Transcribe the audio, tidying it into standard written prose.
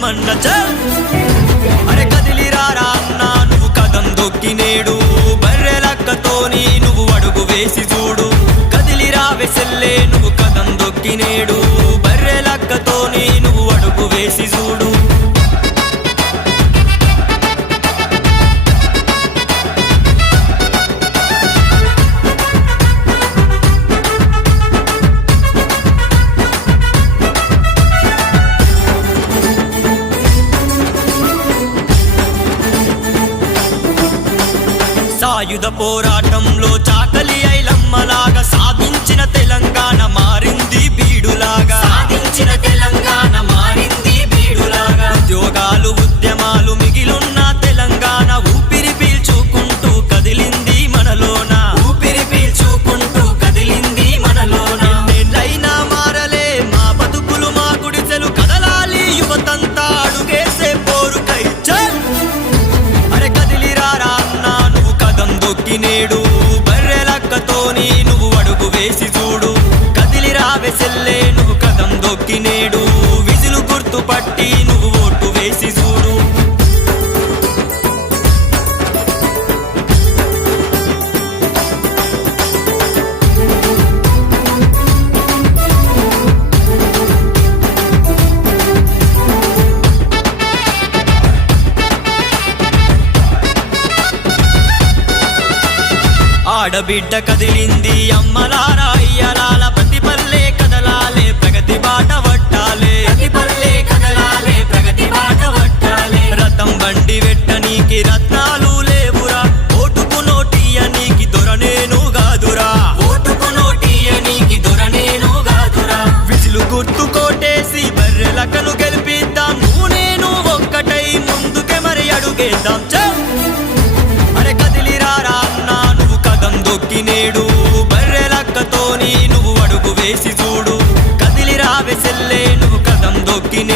విజయమన్న చల్ అరే కదిలిరారా అన్నా నువ్వు కదం దొక్కి నేడు బర్రెలక్కతోని నువ్వు అడుగు వేసి చూడు కదిలిరా వెసెల్లే నువ్వు కదం దొక్కి నేడు బర్రెలక్కతోని నువ్వు అడుగు వేసి చూడు సాయుధ పోరాటంలో చాకలి ఐలమ్మలాగా సాధించిన తెలంగాణ మారింది బీడులాగా ఉద్యోగాలు ఉద్యమాలు మిగిలున్న తెలంగాణ ఊపిరి పీల్చుకుంటూ కదిలింది మనలోన ఎన్నైనా మారలే మా బతుకులు మా గుడిసెలు కదలాలి యువతంతా అడుగేసే పోరుకై చల్ అరే కదిలిరారా అన్నా నువ్వు కదం దొక్కి నేడు బర్రెలక్కతోని నువ్వు అడుగు వేసి చూడు కదిలిరా వెసెల్లే నువ్వు కదం దొక్కి నేడు విజులు గుర్తుపట్టి నువ్వు ఓటు వేసి చూడు ఆడబిడ్డ కదిలింది అమ్మలారా అయ్యలాల ప్రతి పల్లె కదలాలే ప్రగతి బాట వట్టాలే రథం బండి వెట్టనీకి రత్నాలు లేవురా ఓటుకు నోటియనీకి దొరనేను గాదురా విజులు గుర్తు కోటేసి బర్రెలకను గెలిపిద్దాం నువ్వు నేను ఒక్కటై ముందుకే మరి అడుగేద్దాం చల్ అరే కదిలిరారా అన్నా నువ్వు కదం దొక్కి నేడు బర్రెలక్కతోని నువ్వు అడుగు వేసి చూడు కదిలిరా వెసెల్లే నువ్వు కదం దొక్కి నేడు